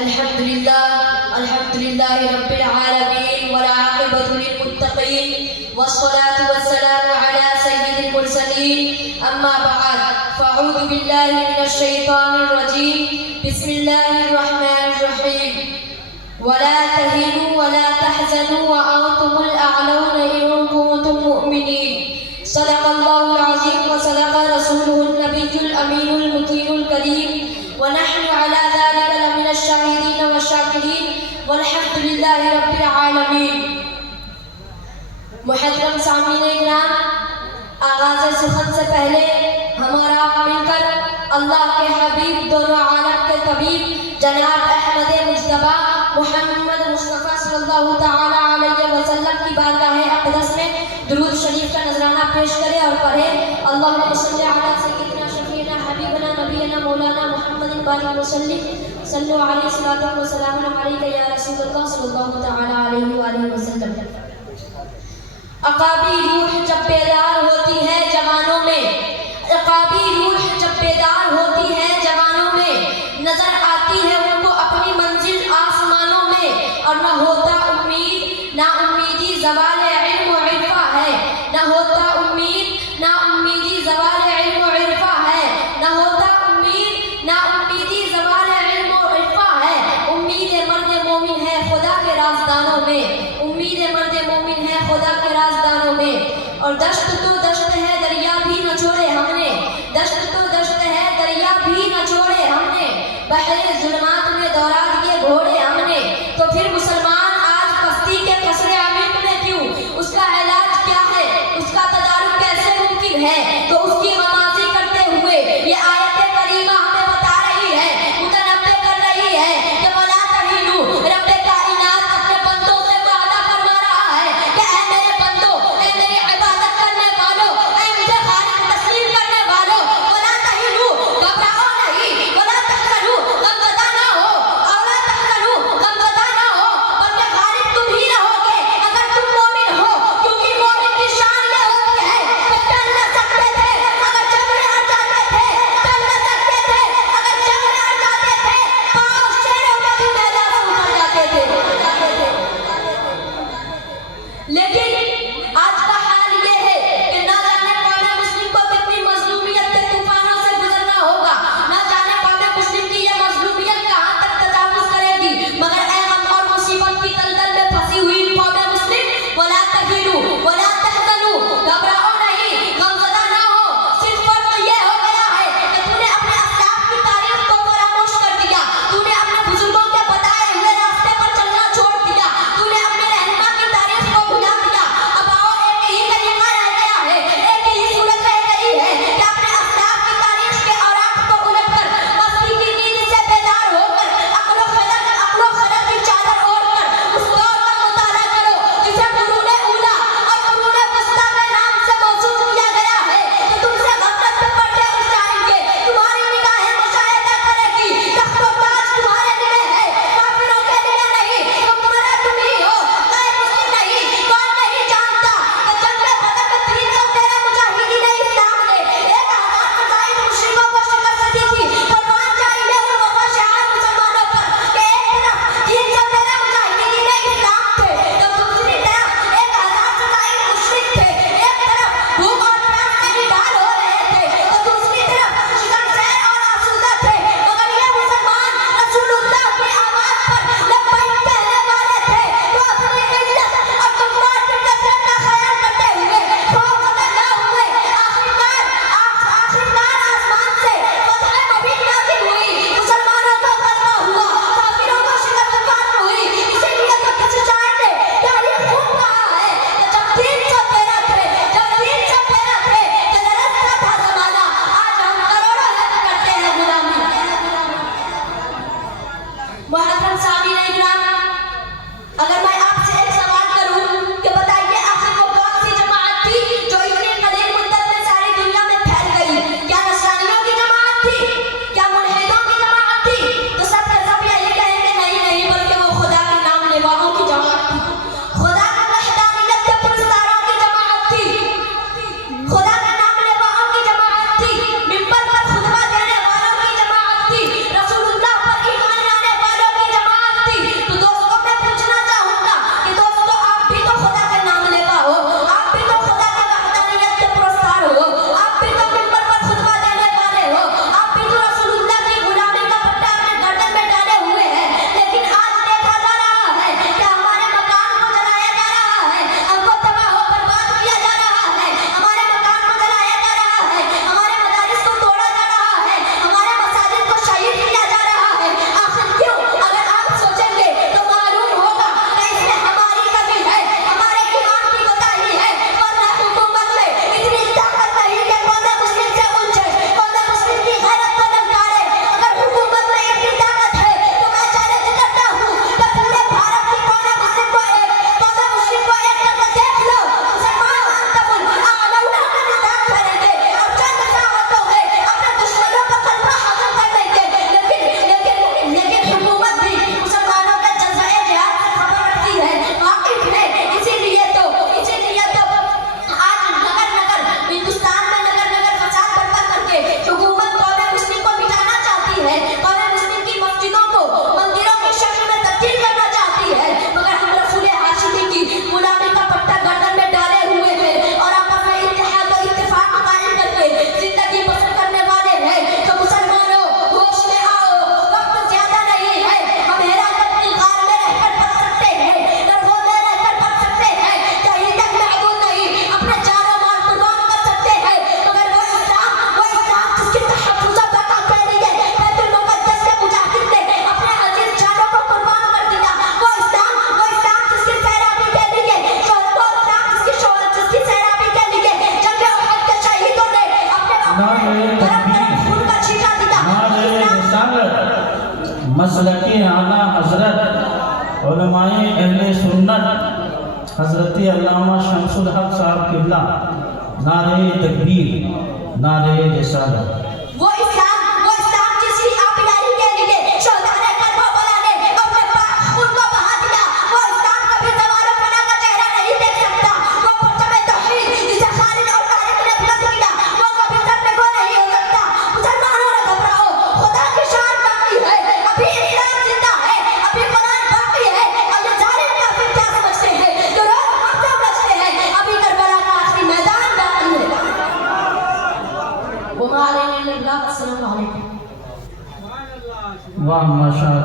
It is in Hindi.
अल्हम्दुलिल्लाह रब्बिल आलमीन वल आक़िबतु लिल मुत्तक़ीन वस्सलातु वस्सलामु अला सय्यिदिल मुरसलीन अम्मा बअद फ़अऊज़ु बिल्लाहि मिनश शैतानिर रजीम बिस्मिल्लाहिर रहमानिर रहीम वला तहिनु वला तहज़नु व अंतुमुल अअलौना इन कुंतुम मुमिनीन सदक़ल्लाहुल अज़ीम व सदक़ रसूलुहुन नबियुल अमीनुल मुतीनुल करीम व नहनु अला ज़ालिका लमिनश शाहिदीन व शाकिरीन वल्हम्दुलिल्लाहि रब्बिल आलमीन। मुहतरम सामीन-ए-किराम, आगाज़ सुखन से पहले हमारा मिलकर अल्लाह के हबीब दोनों आलम के तबीब जनाब अहमद मुज्तबा मोहम्मद मुस्तफ़ा सल्लल्लाहु तआला अलैहि वसल्लम की बारगाह अक़दस में दुरूद शरीफ का नजराना पेश करें और पढ़े अल्लाहुम्मा सल्लि अला सय्यिदिना शफ़ीना हबीबना नबीना मौलाना मुहम्मदिन बारिक वसल्लिम सल्लु अलैहि सल्लल्लाहु व सल्लम अलैका या रसूलल्लाह सल्लल्लाहु तआला अलैहि वसल्लम। अक़ाबी रूह जब बेदार होती है जवानों में, अक़ाबी रूह जब बेदार होती है जवानों में, नजर आती है उनको अपनी मंजिल आसमानों में। और न होता उम्मीद ना उम्मीदी ज़वाल इल्म व इरफा है, न होता उम्मीद ना उम्मीदी ज़वाल इल्म व इरफा है, न होता उम्मीद ना उम्मीदी ज़वाल इल्म व इरफा है। उम्मीद मर्द मोमिन है खुदा के राज़दानों में, उम्मीद मर्द मोमिन है खुदा के राज़दानों में। और दश्त तो दश्त है दरिया भी न छोड़े हमने, दश्त तो दश्त है दरिया भी न छोड़े हमने, बहरे जुल्मात में दौड़ा दिए घोड़े हमने। तो फिर मुसलमान आज पस्ती के कसरे अमीन में क्यों? उसका इलाज क्या है? उसका तदारुक कैसे मुमकिन है? तो उसकी गमाज़ी करते हुए ये आयत करीमा हमें बता रही है, मुतनब्बे कर रही है कि वला तहीनु, रब्बे कायनात अपने बंदों से वादा फरमा रहा है कि ऐ मेरे बंदों, ऐ मेरी इबादत करने वालों, ऐ मुझे खालिक तस्लीम करने वालों, वला तहीनु, घबराओ नहीं, वला तहज़नु, गमज़दा ना हो, वला तहज़नु, गमज़दा ना हो, मसलकी आला हजरत उलमाए अहले सुन्नत हजरत अल्लामा शमसुल हक साहब किबला नारे तकबीर नारे रिसालत। वो इस्लाम जिसकी आप यारी के लिए शौहदाए करबला ने अपने पाक खून को बहा दिया, वो इस्लाम कभी ज़वाल फना का चेहरा नहीं देख सकता। वो परचम तौहीद जिसे खालिद और तारिक ने बुलंद किया, वो कभी तकने को नहीं हो सकता। मुसलमानों ने घबराओ, खुदा की शान बाकी है, अभी इस्लाम जिंदा है, अभी कुरान बाकी है। और ये जालिम काफिर क्या समझते हैं जो रोज हम सब बचते हैं, अभी करबला का आखिरी मैदान बाकी है। वो मारे ने लगा। अस्सलाम वालेकुम। वाह